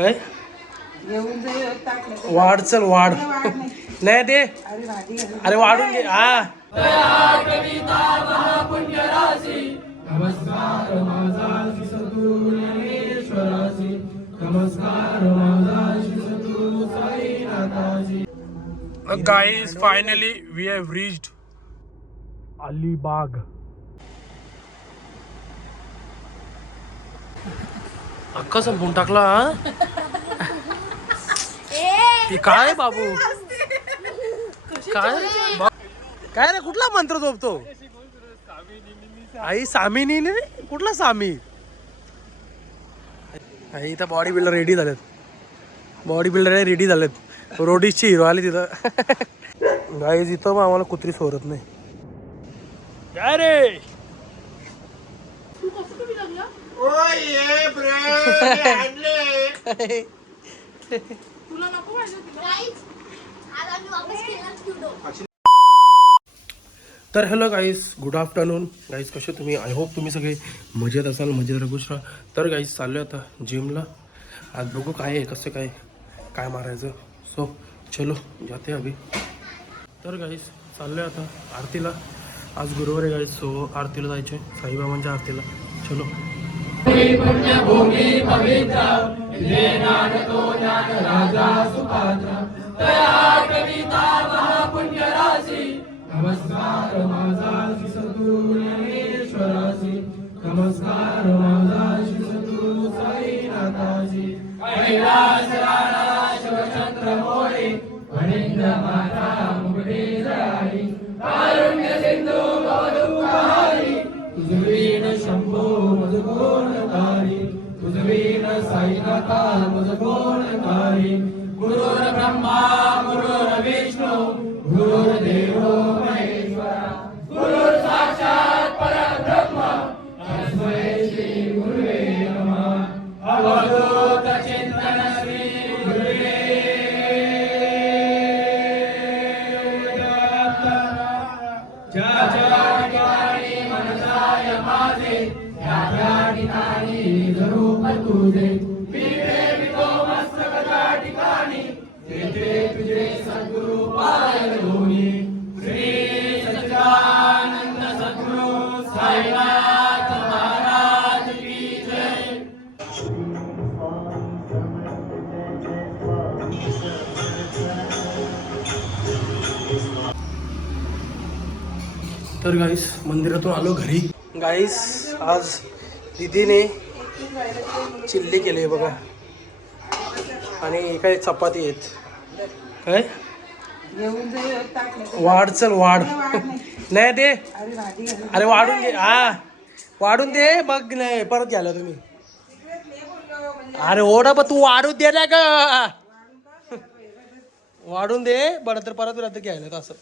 काय वाढ चल वाढ नाही दे अरे वाढून घे हा नमस्कार माझा सद्गुरुज्ञानेश्वरासी नमस्कार माझा सद्गुरु साईनाथाजी. Guys finally we have reached Alibag. अख्खा संपून टाकला हा ती काय बाबू काय काय रे कुठला मंत्र झोपतो आई सामीनी नाही कुठला सामी आई इथं बॉडी बिल्डर रेडी झालेत बॉडी बिल्डर रेडी झालेत रोडीजची हिरो आली तिथं गाईज इथं मग आम्हाला कुत्री सोडत नाही काय रे तर हॅलो गाईस गुड आफ्टरनून गाईस कसे तुम्ही आय होप तुम्ही सगळे मजेत असाल मजेत खुश राहा. तर गाईस चाललो आता जिमला आज बघू काय आहे कसं काय मारायचं सो चलो जाते अभि. तर गाईस चाललो आता आरतीला आज गुरुवार आहे गाईस सो आरतीला जायचं आहे साईबाबांच्या आरतीला चलो. नमस्कार माझा सद्गुरु ज्ञानेश्वरासी नमस्कार माझा सद्गुरु साईनाथाजी. कैलास राणा शिवचंद्र मोरे वनिंद्र माता मुगडे जाई कारुण्य सिंधू भवदुःखहारी तुझवीण शंभो मजगोणकारी तुझवीण साईनाथा मजगोणकारी. गुरुर् ब्रह्मा गुरुर् विष्णू गुरुर्देवो महेश्वरा गुरुर् साक्षात् परब्रह्म तस्मै श्री गुरुवे नमः. अवधूत चिंतन श्री गुरुवे ज्या ज्या ठिकाणी मन जाय माझे त्या त्या ठिकाणी जरूप तुझे पीठे वितो मस्तक त्या ठिकाणी तेथे तुझे सद्गुरु पाय धोनी. श्री सच्चिदानंद सद्गुरु साईनाथ महाराज की जय. तर गाईस मंदिरातून आलो घरी. गाईस आज दीदीने चिल्ली केली बघा आणि काय चपाती आहेत काय वाढ चल वाढ नाही दे अरे वाढून घे हा वाढून दे मग नाही परत घ्यायला तुम्ही अरे ओढा पण तू वाढून दे ना ग वाढून दे बरं तर परत रद्द घ्यायला असं.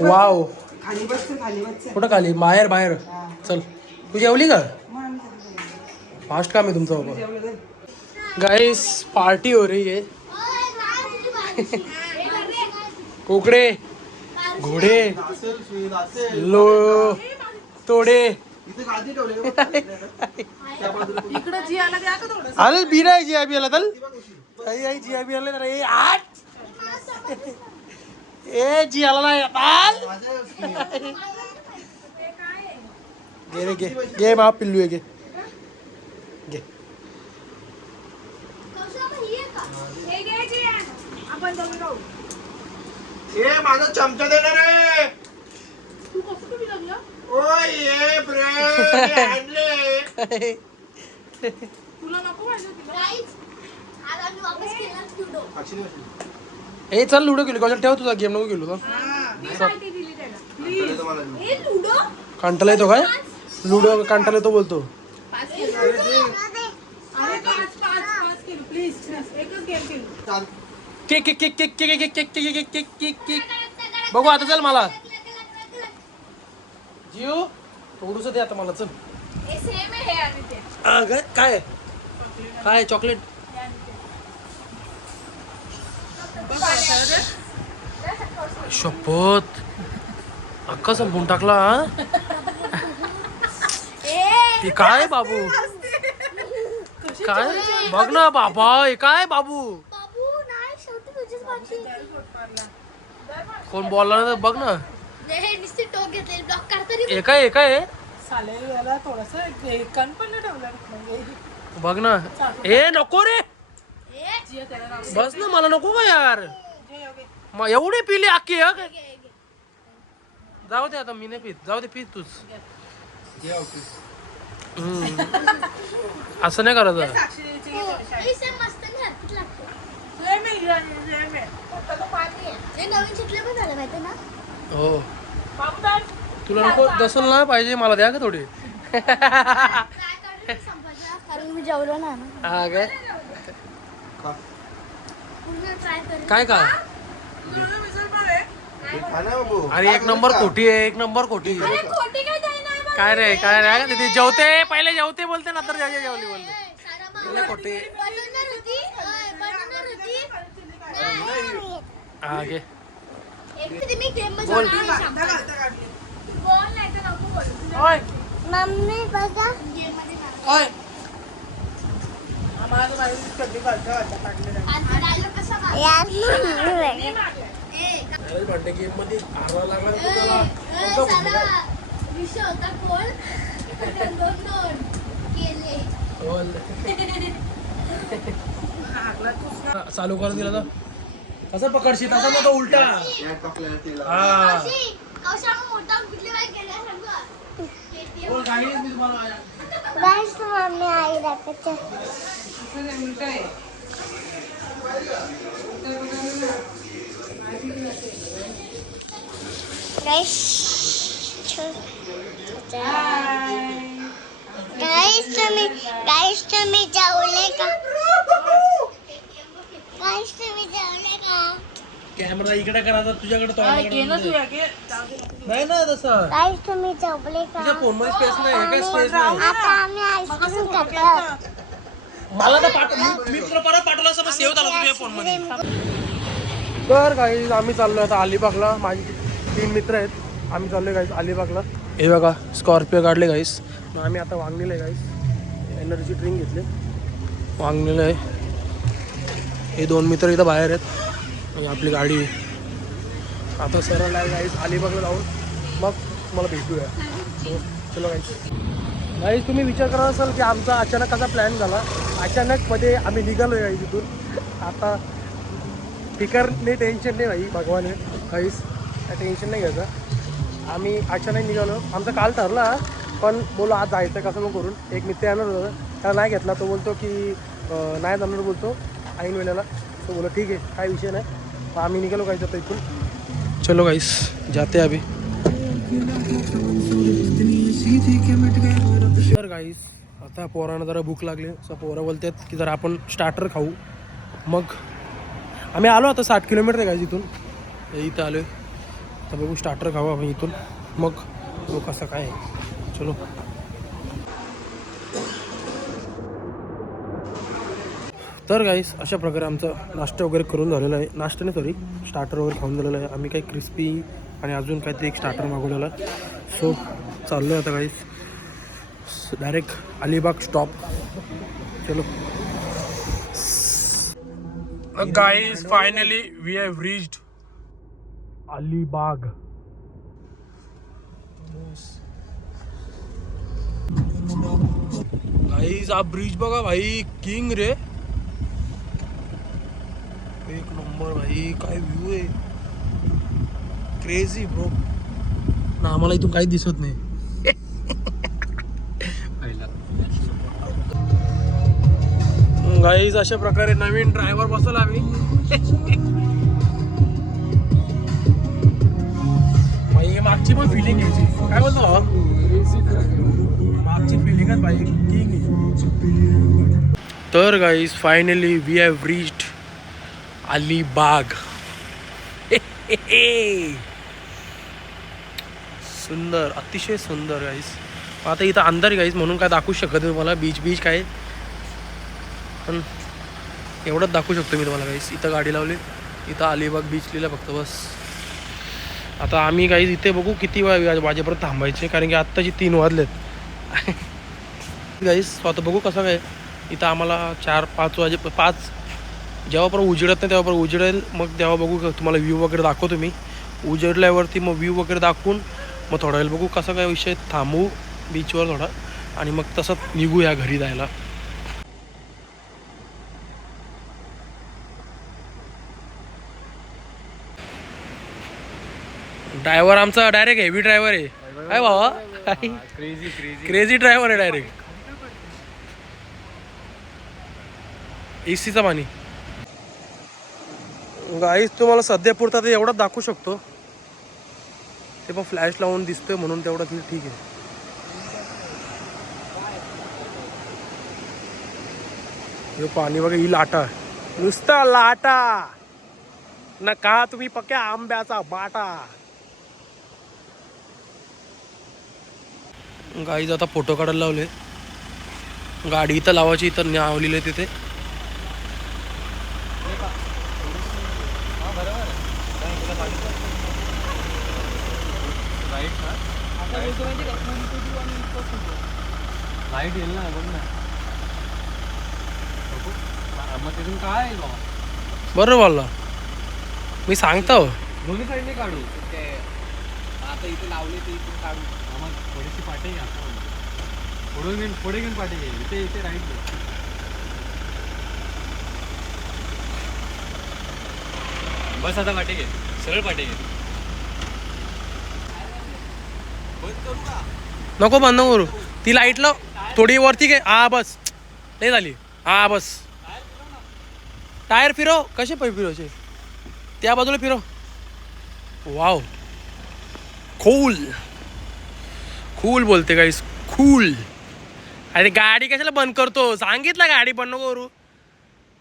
वाव कुठं खाली बाहेर बाहेर चल तू जेवली का फास्ट काम आहे तुमचं बाबा. गाइस पार्टी हो रही है कोकडे घोडे लो तोडे अरे बिना आहे जी आला तल आई जी आला रे आठ ए जी आला नाही घे रे घे घे बाप पिल्लू आहे घे घे. माझा चमचा दे ना रे. ओय ये ब्रेड आणले तुला नको ए चल लुडो गेलो का ठेव तुझा गेम नको गेलो कंटाला येतो काय लुडो कंटाला येतो बोलतो. Cake cake cake cake cake cake cake cake cake cake cake बघू आता चल मला जीव थोडंसं दे आता मला चल हे सेम आहे हे आणि ते काय काय चॉकलेट शपथ अक्का संपून टाकला हा? हे काय बाबू काय बघ ना बाबा हे काय बाबू बाबू नाही शेवटी तुझीच बाकी कोण बोलला ना बघ ना हे नुसते टोक घेतले ब्लॉक करता हे काय आहे साले याला थोडंसं कण पण नाही ठेवलं म्हणजे बघ ना ए नको रे जिया त्याला नाव बस ना मला नको का यार जे योगे एवढी पिली अख्खी हा काय? जाऊ दे आता मी नाही पीत जाऊ दे पीत तूच असं नाही करायचं साक्षीची घे थोडीशी. हे मस्त घरतीच लागतो सेम आहे सेम आहे फक्त तो पाणी आहे हे नवीन चिटले पण झालं माहिती ना हो बाबू दाल तुला नको दसल ना पाहिजे मला द्या का थोडी ट्राय करून संपायचं कारण मी जेवलो नाही ना हा काय पूर्ण ट्राय कर काय का तुझं मिसळ पाव आहे हे खा ना बाबू अरे एक नंबर खोटी आहे एक नंबर खोटी अरे खोटी काय नाही ना बाबा. काय रे ते जेवते पहिले जेवते बोलते ना तर जेवली बोलते सारा पहिले माल खोटी बनवणार होती बनवणार होती हा घे एक मी गेम मध्ये बोल. बोल नाही तर नको बोलू ओय मम्मी बघा गेम मध्ये ओय आम्हाला तर माझी कधी करता काढले आणि डायलॉग कसा मारला? बर्थडे गेम मध्ये हारवा लागला ना ए, तुला. ए, कोणता साला फुटला? विषय होता कोण दोन केले बोल. चालू करून दिला तर कसं पकडशी तसा मग तो उलटा या टाकलं तिला हा कशी कशा मोठा कुठली बाई केल्या सांगू बोल काही मी तुम्हाला गाइस मम्मी आई दाखवते गाइस गाइस तुम्ही जेवले का गाइस तुम्ही जेवले का कॅमेरा इकडे करायचा तुझ्याकडे तो घे ना तू घे नाही ना तसं गाइस तुम्ही जेवले का तुझ्या फोन मध्ये स्पेस नाही एका स्पेस नाही आता आम्ही आईस्क्रीम खातो मला तर मी तुला परत पाठवलं असं सेव्ह झालं तुझ्या फोन मध्ये तर काही आम्ही चाललोय आता अलिबागला माझे 3 मित्र आहेत आम्ही चाललोय गाईस अलिबागला हे बघा स्कॉर्पिओ काढले गाईस मग आम्ही आता वांगणीला आहे गाईस एनर्जी ड्रिंक घेतले वांगणीला आहे हे 2 मित्र इथं बाहेर आहेत आणि आपली गाडी आहे. आता सरळ आहे गाईस अलिबागला जाऊन मग मला भेटूया सो चलो गाईस तुम्ही विचार करत असाल की आमचा अचानक कसा प्लॅन झाला अचानकमध्ये आम्ही निघालो आहे तिथून आता फिकर नाही टेन्शन नाही भाई भगवान आहे काहीच काय टेन्शन नाही घ्यायचं आम्ही अचानक निघालो आमचं काल ठरला पण बोलो आज जायचं कसं मग करून एक मित्र येणार होता त्याला नाही घेतला तो बोलतो की नाही जाणार बोलतो ऐन वेळेला तो बोला ठीक आहे काय विषय नाही मग आम्ही निघालो काहीच आता इथून चलो गाईस जाते अभि तर गाईस आता पोरांना जरा भूक लागली सो पोरं बोलतात की जरा आपण स्टार्टर खाऊ मग आम्ही आलो आता 60 किलोमीटर आहे गाईस इथून इथं आलो आहे तर बघू स्टार्टर खाऊ आपण इथून मग तो कसं काय आहे चलो तर गाईस अशा प्रकारे आमचा नाश्ता वगैरे करून झालेला आहे नाश्ता नाही सॉरी स्टार्टर वगैरे खाऊन झालेलं आहे आम्ही काही क्रिस्पी आणि अजून काहीतरी एक स्टार्टर मागवलेला सो चाललो आहे आता गाईस डायरेक्ट अलिबाग स्टॉप चलो guys finally we have reached Alibag guys हा ब्रिज बघा भाई किंग रे एक नंबर भाई काय व्ह्यू आहे क्रेझी ब्रो ना आम्हाला इथून काही दिसत नाही गाईज अशा प्रकारे नवीन ड्रायव्हर बसवला आम्ही भाई मागची पण फिलिंग घ्यायची काय बोलतो मागची फिलिंगच भाई किंग तर guys finally we have reached Alibag सुंदर, अतिशय सुंदर गाईस. आता इथं अंधार गाईस म्हणून काय दाखवू शकत नाही तुम्हाला. बीच काय पण एवढंच दाखवू शकतो मी तुम्हाला गाईस. इथं गाडी लावली, इथं अलिबाग बीच लिहिलं फक्त बस. आता आम्ही गाईस इथे बघू किती वाजेपर्यंत थांबायचे, कारण की आत्ताची 3 वाजलेत गाईस. आता बघू कसं काय. इथं आम्हाला 4-5 वाजे 5 जेव्हा परत उजेडत नाही तेव्हा परत उजेडेल, मग तेव्हा बघू तुम्हाला व्ह्यू वगैरे दाखवतो मी. उजेडल्यावरती मग व्ह्यू वगैरे दाखवून मग थोडा वेळ बघू कसं काय विषय, थांबू बीचवर थोडा आणि मग तसंच निघू या घरी जायला. ड्रायव्हर आमचा डायरेक्ट हेवी ड्रायव्हर आहे काय भावा. क्रेझी ड्रायव्हर आहे डायरेक्ट. एसीचा पाणी गाईस तुम्हाला सध्या पुरता तर एवढंच दाखवू शकतो. ते पण फ्लॅश लावून दिसतोय म्हणून तेवढं ठीक आहे. हे पाणी बघा, ही लाटा नुसता लाटा ना का तुम्ही पक्या आंब्याचा बाटा. गाईज आता फोटो काढायला लावले. गाडी इथं लावायची, इथं नाव लिहिले तिथे. लाईट येईल ना बघ ना. मग तिथून काय बरोबर बोलला मी सांगतो. दोन्ही साईडने काढू. आता इथे लावले ते इथून काढू. मग थोडीशी पाठी घ्या, पुढे घेऊन पाठी घे. इथे इथे राईट घे. बस आता पाठी घे, सरळ पाठी घे. नको बंद करू, ती लाईट लाव थोडी वरती घे. हा बस नाही झाली. हा बस टायर फिरव. कसे फिरवचे त्या बाजूला फिरव. वाव कूल कूल बोलते गाईस, कूल. अरे गाडी कशाला बंद करतो, सांगितलं गाडी बंद नको करू.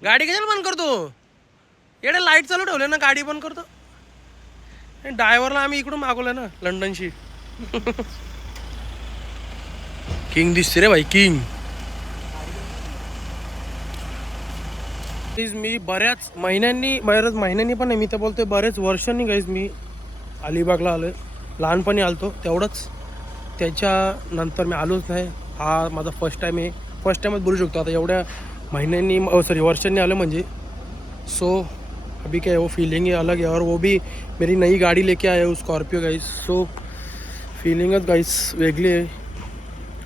गाडी कशाला बंद करतो, एवढ्या लाईट चालू ठेवले ना गाडी बंद करतो. ड्रायव्हरला आम्ही इकडून मागवलं ना लंडनशी. किंग दिसते रे भाई, किंग. मी बऱ्याच महिन्यांनी पण नाही, मी तर बोलतोय बरेच वर्षांनी गाईज मी अलिबागला आलोय. लहानपणी आलतो तेवढंच, त्याच्यानंतर मी आलोच नाही. हा माझा फर्स्ट टाईम आहे. फर्स्ट टाईमच बोलू शकतो आता. एवढ्या महिन्यांनी वर्षांनी आलं म्हणजे. सो अभी क्या है, वो फीलिंग ही अलग है. और वो भी मेरी नई गाड़ी लेके आया हूँ, स्कॉर्पियो गाइस. सो फीलिंगच गाइस वेगळी आहे.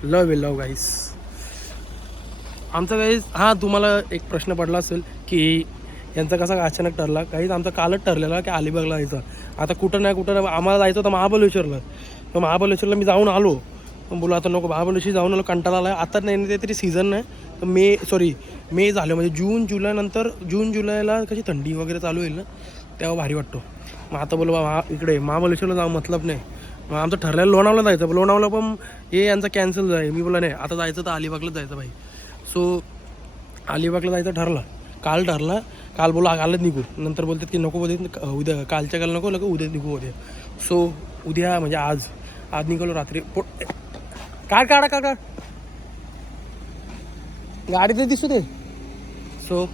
लव गाइस आमचा गाईज. हां तुम्हाला एक प्रश्न पडला असेल की यांचा कसा अचानक ठरला. काहीच आमचा कालच ठरलेला की अलिबागला जायचं. आता कुठं नाही आम्हाला जायचं होतं महाबळेश्वरला. तर महाबळेश्वरला मी जाऊन आलो, पण बोला आता नको, महाबळेश्वर जाऊन आलो, कंटाळा आला. आता नाही ते तरी सीझन नाही तर मे झालं म्हणजे जून जुलैला कशी थंडी वगैरे चालू होईल ना, तेव्हा भारी वाटतो. मग आता बोला इकडे महाबळेश्वरला जाऊ मतलब नाही. मग आमचं ठरलेलं लोणावळा जायचं, पण लोणावळा पण हे यांचा कॅन्सल जाय. मी बोला नाही आता जायचं तर अलिबागलाच जायचं भाई. सो अलिबागला जायचं ठरलं, काल बोला कालच निघू. नंतर बोलतात की नको बोलतात उद्या, कालच्या काल नको उद्या निघू उद्या. सो उद्या म्हणजे आज निघालो रात्री. काढ गाडी तर दिसू दे. सो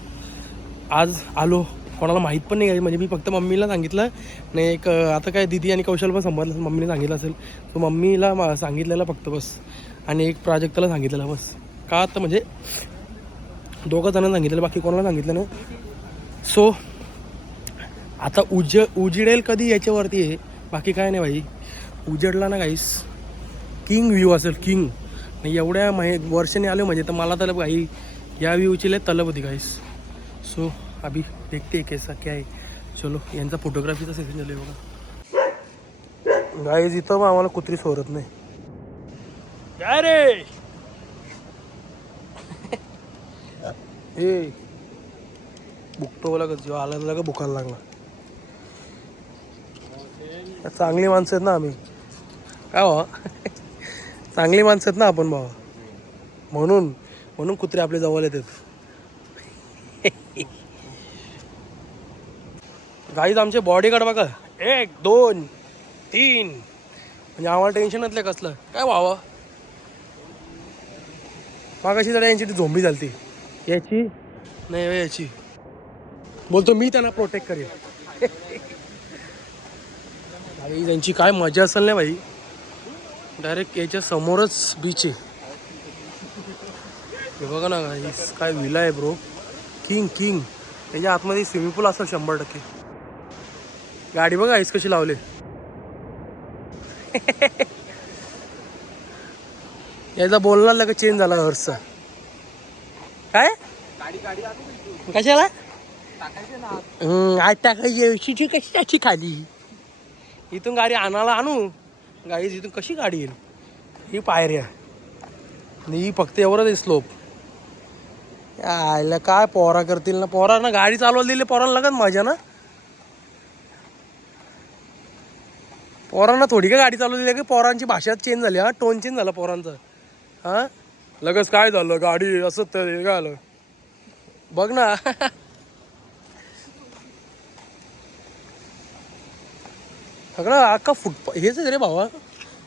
आज आलो, कोणाला माहीत पण नाही म्हणजे मी फक्त मम्मीला सांगितलं नाही. एक आता काय दिदी आणि कौशल पण समजलं, मम्मीने सांगितलं असेल. सो मम्मीला सांगितलेलं फक्त बस, आणि एक प्राजक्ताला सांगितलेलं बस. का तर म्हणजे 2 जणांना सांगितलेलं, बाकी कोणाला सांगितलं नाही. सो आता उजेडेल कधी याच्यावरती आहे, बाकी काय नाही भाई. उजेडला ना गाईस किंग व्ह्यू असेल, किंग. नाही एवढ्या वर्षाने आलो म्हणजे तर मला तर भाई या व्ह्यूची लय तलब होती गाईस. सो अभी देखते कैसा क्या आहे. चलो यांचा फोटोग्राफीचा सेशन झालं बघा गाईज. इथं मग आम्हाला कुत्री सोडत नाही. काय रे ए बुकतो बोला, जेव्हा आला का बुकायला लागला. चांगली माणसं आहेत ना आम्ही, काय भावा चांगली माणसं आहेत ना आपण भावा, म्हणून कुत्रे आपल्या जवळ येतात. गाईज आमचे बॉडीगार्ड बघा, 1 2 3 म्हणजे आम्हाला टेन्शन नसलं कसलं काय व्हावं. मागाशी जरा यांची ती झोंबी झालती याची नाही याची. बोलतो मी त्यांना प्रोटेक्ट करेन. भाई त्यांची काय मजा असेल ना भाई. डायरेक्ट याच्या समोरच बीच आहे. हे बघा ना काय विला आहे ब्रो. किंग किंग त्याच्या आतमध्ये स्विमिंग पूल असेल 100%. गाडी बघा आईस कशी लावले. याचा बोलणार लगेच चेंज झाला हर्षचा. काय कशाला आज टाकायची कशी खाली. इथून गाडी आणायला आणू गाडी इथून कशी गाडी येईल. ही पायऱ्या आणि ही फक्त एवढंच आहे स्लोप. यायला काय पोरा करतील ना. पोरांना गाडी चालवायला दिली पोरांना लगत मजा ना. पोरांना थोडी का गाडी चालवली की पोरांची भाषा चेंज झाली. हा टोन चेंज झाला पोरांचा. हा लगेच काय झालं गाडी असं तर हे काय आलं बघ ना. सगळं अख्खा हेच रे भावा.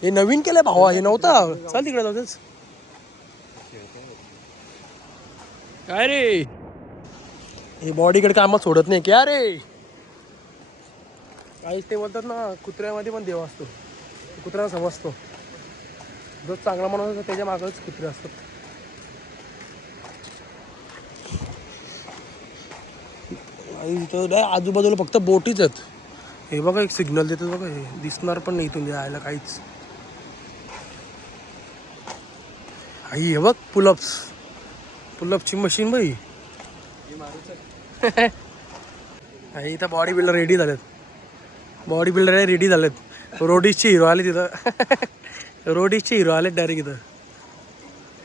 हे नवीन केलंय भावा. हे नव्हता. चाल तिकडे जाऊच. काय रे हे बॉडीकडे कामात सोडत नाही क्या रे. काहीच ते बोलतात ना कुत्र्यामध्ये पण देव असतो. कुत्र्याला समजतो. जो चांगला माणूस असतो त्याच्या मागच कुत्रे असतात. इथं आजूबाजूला फक्त बोटीच आहेत. हे बघा एक सिग्नल देतात बघा. हे दिसणार पण नाही इथून जायला काहीच. आई हे बघ पुलअपची मशीन बाई. आई इथं बॉडी बिल्डर रेडी झालेत. रोडीजचे हिरो आले तिथं. रोडीजचे हिरो आले डायरेक्ट इथं.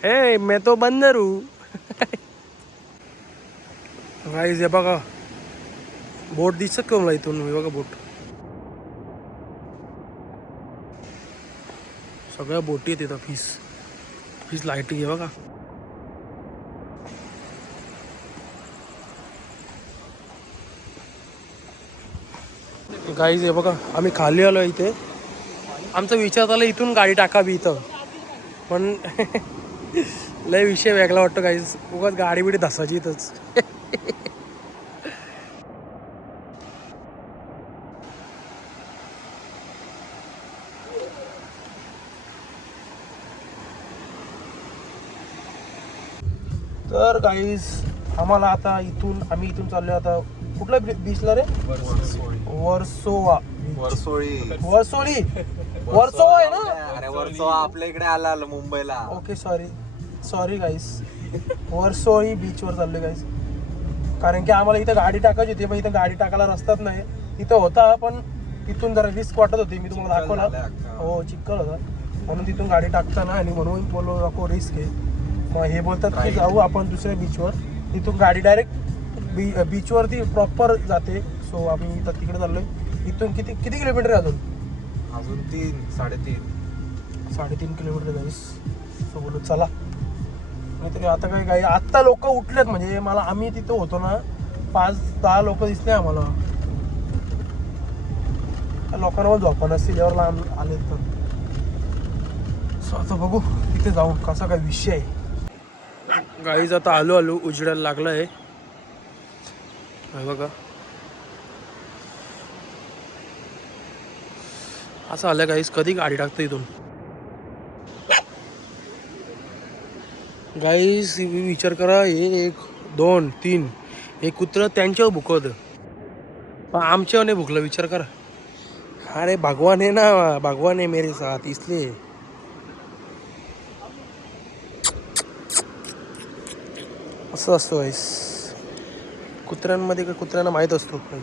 हे मैं तो बंदर हूँ. गाईज हे बघा बोट दिसत का मला इथून. हे बघा बोट. सगळ्या बोटी आहेत इथं. फिश लाईटिंग आहे बघा. गाईज हे बघा आम्ही खाली आलो इथे. आमचा विचार झाला इथून गाडी टाकावी इथं. पण लय विषय वेगळा वाटतो गाईज. उगाच गाडी बिडी धसायची इथंच. तर गाईज आम्हाला आता आम्ही इथून चाललो आता कुठल्या बीचला रे. वर्सोळी आहे ना. अरे वर्सोवा आपल्या इकडे आला मुंबईला. ओके सॉरी गाईस. वर्सोळी बीचवर चाललोय गाईस. कारण की आम्हाला इथं गाडी टाकायची होती पण इथं गाडी टाकायला रस्ताच नाही. इथं होता पण तिथून जरा रिस्क वाटत होती. मी तुम्हाला दाखवला. हो चिखल होता म्हणून तिथून गाडी टाकताना आणि म्हणून बोललो नको रिस्क आहे. मग हे बोलतात की जाऊ आपण दुसऱ्या बीचवर. तिथून गाडी डायरेक्ट बीचवरती प्रॉपर जाते. सो आम्ही इथं तिकडे चाललोय. इथून किती किलोमीटर आहे अजून 3-3.5 किलोमीटर गाईस. सो बोलू चला. नाहीतरी आता काही गाई आत्ता लोक उठलेत. म्हणजे मला आम्ही तिथं होतो ना 5-10 लोक दिसले आम्हाला. लोकांवर झोपा नसतील यावर आले तर. सो आता बघू तिथे जाऊन कसा काय विषय आहे. गाईज आता आलो उजेडायला लागला आहे बघा. असं आलं गाईज कधी गाडी टाकतं इथून. गाईज विचार करा. हे 1 2 3 हे कुत्रं त्यांच्यावर भुकवतं पण आमच्यावर नाही भुकलं. विचार करा. अरे भगवान आहे ना. भगवान आहे मेरे साथ इसलिए. असं असतं गाईस कुत्र्यांमध्ये. कुत्र्यांना माहीत असतो काय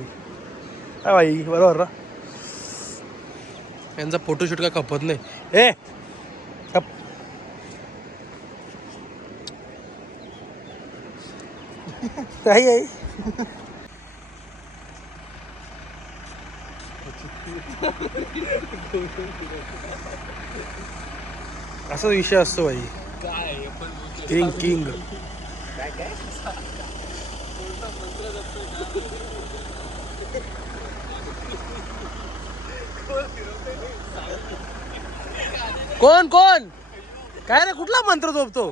बाई. बरोबर ना. यांचा फोटोशूट काय खपत नाही. कप काही आहे. असा विषय असतो बाई. किंग कोण कोण काय रे कुठला मंत्र झोपतो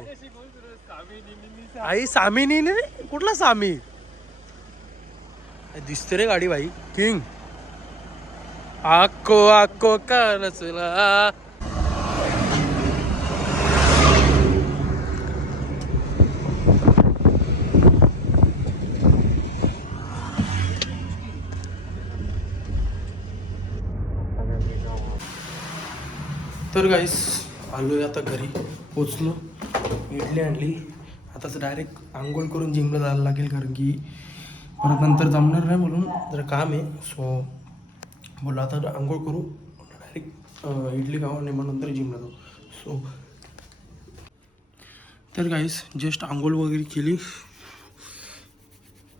आई सामीनी नाही कुठला सामी दिसते रे गाडी भाई किंग आको आको का नसला तर गाईस आलोय आता घरी पोचलो इडली आणली आताच डायरेक्ट आंघोळ करून जिमला जायला लागेल कारण की परत नंतर जमणार नाही म्हणून जरा काम आहे सो बोला आता आंघोळ करू डायरेक्ट इडली खाऊ आणि मग नंतर जिमला जाऊ सो तर गाईस जस्ट आंघोळ वगैरे केली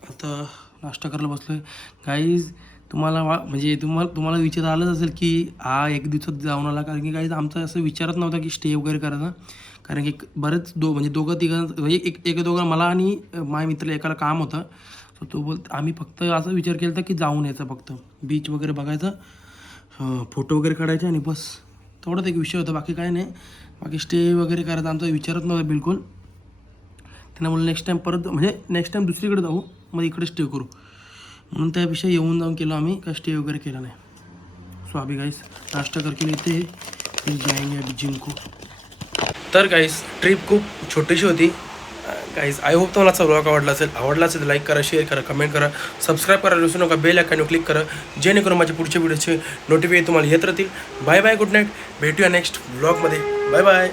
आता नाश्ता करायला बसलो आहे गाईज तुम्हाला म्हणजे तुम्हाला विचार आलंच असेल की हा एक दिवसात जाऊन आला कारण की गाईज आमचं असं विचारत नव्हता की स्टे वगैरे करायचा कारण की बरेच म्हणजे दोघं तिघं म्हणजे एक दोघं मला आणि माझ्या मित्राला एकाला काम होतं सो तो आम्ही फक्त असा विचार केला होता की जाऊन यायचा फक्त बीच वगैरे बघायचं फोटो वगैरे काढायचे आणि बस तेवढाच एक विषय होता बाकी काय नाही बाकी स्टे वगैरे करायचा आमचा विचारत नव्हता बिलकुल त्यांना बोललं नेक्स्ट टाईम परत म्हणजे नेक्स्ट टाईम दुसरीकडे जाऊ मग इकडे स्टे करू म्हणून त्याविषयी येऊन जाऊन केलं आम्ही काय स्टे वगैरे केला नाही सो अभी गाईस नाश्ता करके लेते फिर जाएंगे अभी जिम को तर गाईस ट्रिप खूप छोटीशी होती गाईस आय होप तुम्हाला आजचा व्लॉग आवडला असेल लाईक करा शेअर करा कमेंट करा सबस्क्राईब करा विसरू नका बेल आयकॉनवर क्लिक करा जेणेकरून माझ्या पुढच्या व्हिडिओचे नोटिफिकेशन तुम्हाला येत राहतील बाय बाय गुड नाईट भेटूया नेक्स्ट व्लॉगमध्ये बाय बाय